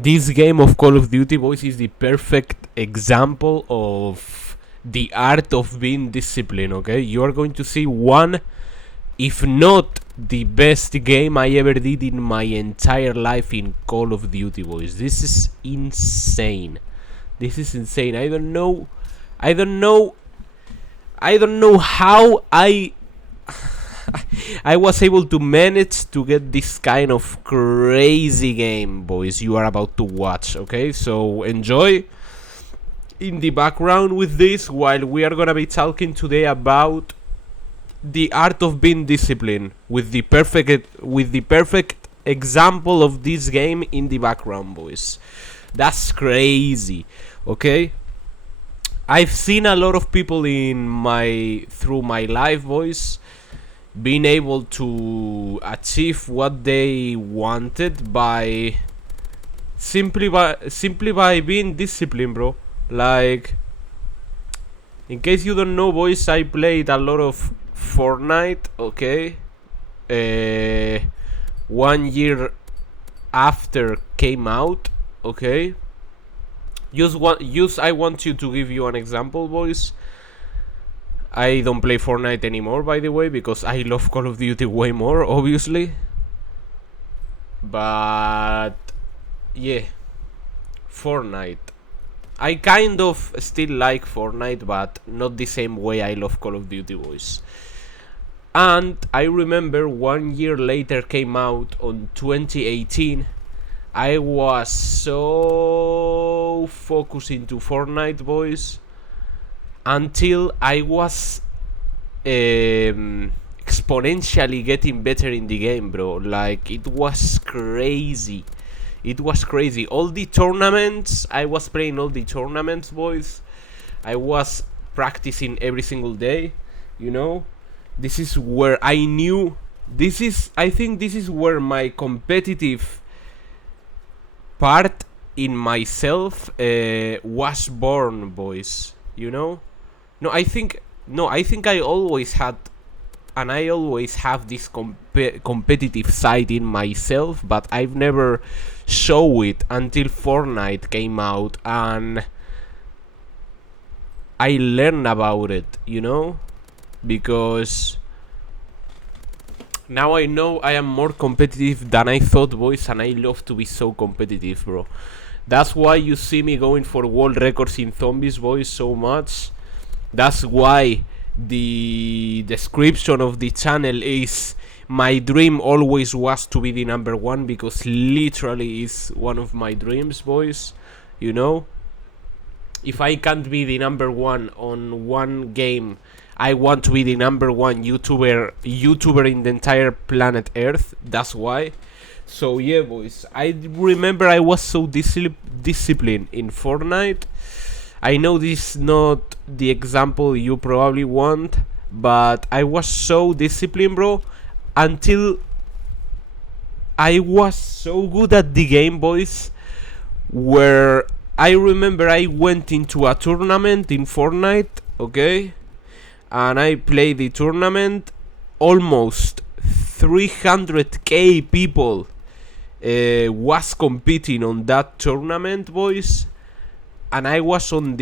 This game of Call of Duty, boys, is the perfect example of the art of being disciplined. Okay, you are going to see one, if not the best game I ever did in my entire life in Call of Duty, boys. This is insane. This is insane. I don't know. I don't know. I don't know how I was able to manage to get this kind of crazy game, boys, you are about to watch. Okay, so enjoy in the background with this while we are gonna be talking today about the art of being disciplined with the perfect example of this game in the background, boys. That's crazy. Okay, I've seen a lot of people through my life, boys, being able to achieve what they wanted simply by being disciplined, bro. Like, in case you don't know, boys, I played a lot of Fortnite. Okay, 1 year after came out. Okay, I want you to give you an example, boys. I don't play Fortnite anymore, by the way, because I love Call of Duty way more, obviously. But yeah, Fortnite. I kind of still like Fortnite, but not the same way I love Call of Duty, boys. And I remember 1 year later came out on 2018. I was so focused into Fortnite, boys, until I was exponentially getting better in the game, bro. Like, it was crazy. It was crazy. All the tournaments, I was playing all the tournaments, boys. I was practicing every single day, you know. This is where I knew. I think this is where my competitive part in myself was born, boys. You know? I think I always had, and I always have this competitive side in myself, but I've never show it until Fortnite came out and I learned about it, you know? Because now I know I am more competitive than I thought, boys, and I love to be so competitive, bro. That's why you see me going for world records in zombies, boys, so much. That's why the description of the channel is my dream always was to be the number one, because literally is one of my dreams, boys. You know, if I can't be the number one on one game, I want to be the number one YouTuber in the entire planet Earth. That's why. So yeah, boys, I remember I was so disciplined in Fortnite. I know this is not the example you probably want, but I was so disciplined, bro, until I was so good at the game, boys, where I remember I went into a tournament in Fortnite, okay, and I played the tournament. Almost 300k people was competing on that tournament, boys, and I was and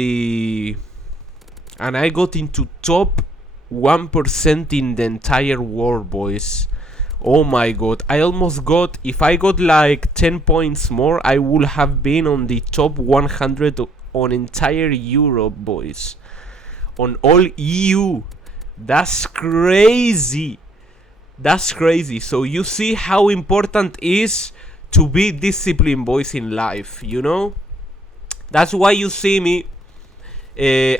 I got into top 1% in the entire world, boys. Oh my god, I almost got, if I got like 10 points more, I would have been on the top 100 on entire Europe, boys. On all EU. That's crazy. That's crazy. So you see how important it is to be disciplined, boys, in life, you know? That's why you see me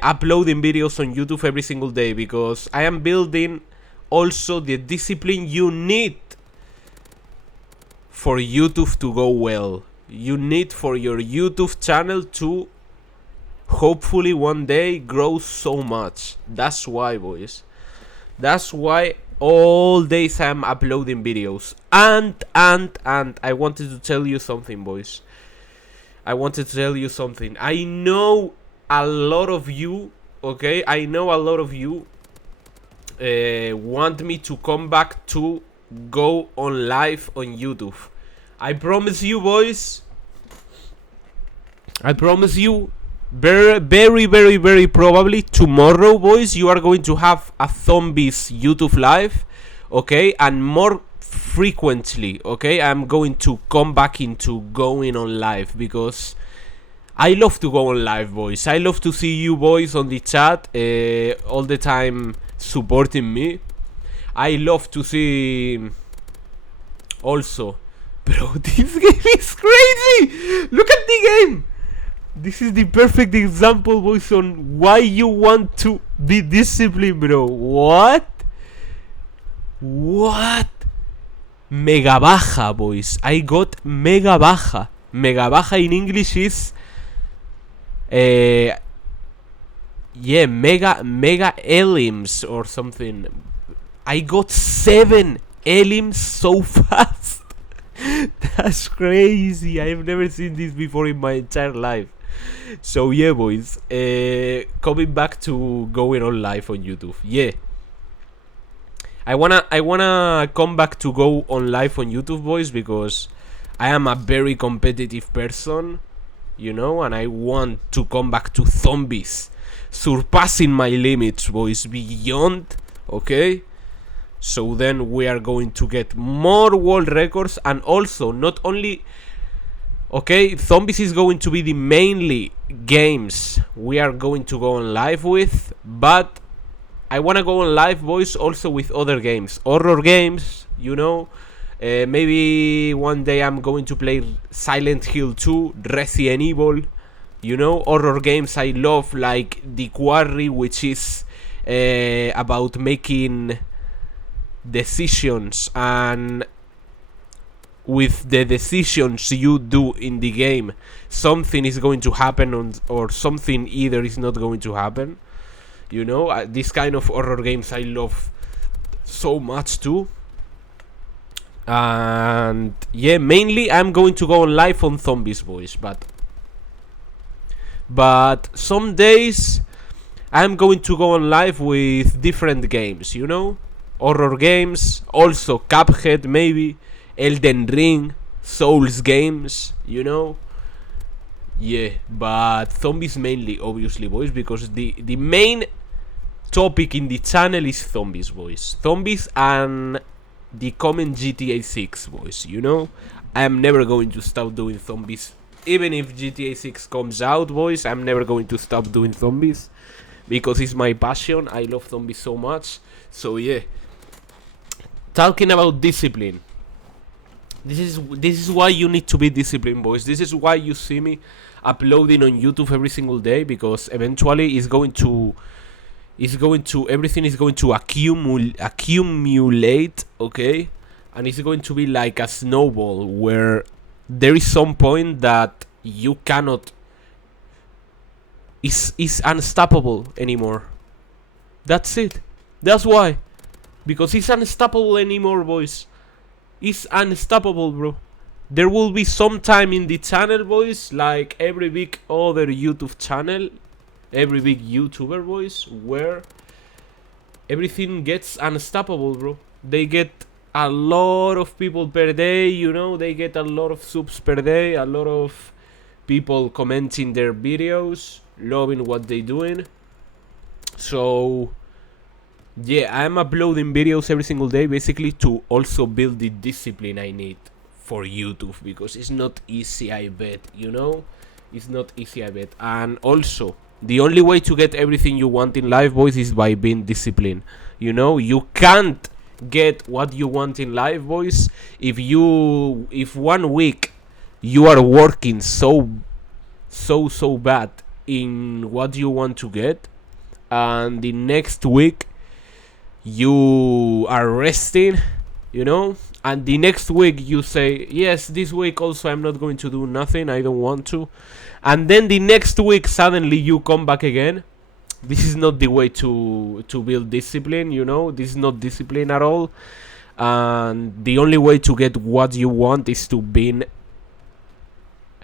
uploading videos on YouTube every single day, because I am building also the discipline you need for YouTube to go well. You need for your YouTube channel to hopefully one day grow so much. That's why, boys. That's why all days I'm uploading videos. And I wanted to tell you something, boys. I wanted to tell you something. I know a lot of you, okay? I know a lot of you want me to come back to go on live on YouTube. I promise you, boys, I promise you, very, very, very, very probably tomorrow, boys, you are going to have a zombies YouTube live, okay? And more frequently, okay? I'm going to come back into going on live because I love to go on live, boys. I love to see you boys on the chat all the time supporting me. I love to see also. Bro, this game is crazy! Look at the game! This is the perfect example, boys, on why you want to be disciplined, bro. What? What? Mega baja, boys. I got mega baja. Mega baja in English is yeah, mega elims or something. I got 7 elims so fast. That's crazy. I've never seen this before in my entire life. So yeah, boys, coming back to going on live on YouTube. Yeah, I wanna come back to go on live on YouTube, boys, because I am a very competitive person, you know, and I want to come back to zombies, surpassing my limits, boys, beyond. Okay, so then we are going to get more world records, and also not only. Okay, zombies is going to be the mainly games we are going to go on live with, but I wanna go on live, boys, also with other games, horror games, you know. Maybe one day I'm going to play Silent Hill 2, Resident Evil, you know, horror games I love, like The Quarry, which is about making decisions, and with the decisions you do in the game, something is going to happen or something either is not going to happen. You know, this kind of horror games I love so much too. And yeah, mainly I'm going to go on live on zombies, boys, but some days I'm going to go on live with different games, you know, horror games, also Cuphead, maybe Elden Ring, Souls games, you know. Yeah, but zombies mainly, obviously, boys, because the main topic in the channel is zombies, boys. Zombies and the coming GTA 6, boys, you know. I am never going to stop doing zombies. Even if GTA 6 comes out, boys, I'm never going to stop doing zombies, because it's my passion. I love zombies so much. So yeah, talking about discipline, this is why you need to be disciplined, boys. This is why you see me uploading on YouTube every single day, because eventually everything is going to accumulate, okay? And it's going to be like a snowball where there is some point that you cannot is unstoppable anymore. That's it. That's why. Because it's unstoppable anymore, boys. It's unstoppable, bro. There will be some time in the channel, boys, like every big other YouTube channel, every big YouTuber, boys, where everything gets unstoppable, bro. They get a lot of people per day, you know. They get a lot of subs per day, a lot of people commenting their videos, loving what they doing. So yeah, I'm uploading videos every single day, basically to also build the discipline I need for YouTube, because it's not easy, I bet, you know. It's not easy, I bet. And also, the only way to get everything you want in life, boys, is by being disciplined. You know, you can't get what you want in life, boys, if 1 week you are working so bad in what you want to get, and the next week you are resting, you know, and the next week you say, yes, this week also I'm not going to do nothing, I don't want to, and then the next week suddenly you come back again. This is not the way to build discipline, you know. This is not discipline at all. And the only way to get what you want is to be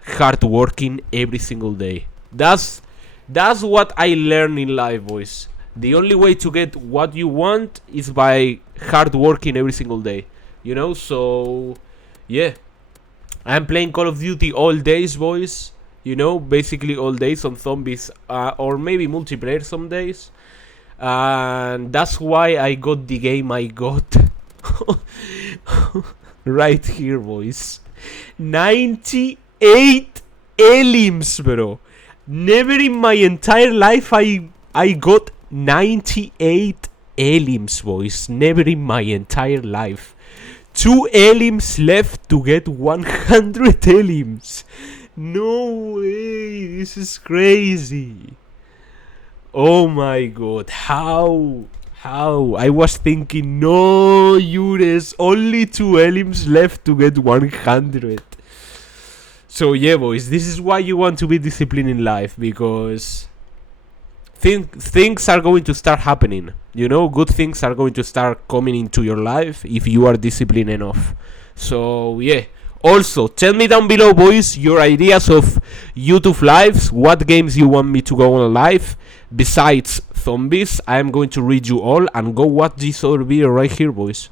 hard working every single day. That's what I learned in life, boys. The only way to get what you want is by hard working every single day, you know. So yeah, I'm playing Call of Duty all days, boys. You know, basically all days on zombies, or maybe multiplayer some days. And that's why I got the game I got. Right here, boys. 98 elims, bro. Never in my entire life I got 98 elims, boys. Never in my entire life. 2 elims left to get 100 elims. No way, this is crazy. Oh my god, how? I was thinking, no, Jures, only 2 elims left to get 100. So yeah, boys, this is why you want to be disciplined in life, because things are going to start happening. You know, good things are going to start coming into your life if you are disciplined enough. So yeah. Also, tell me down below, boys, your ideas of YouTube lives. What games you want me to go on live besides zombies. I am going to read you all and go watch this other video right here, boys.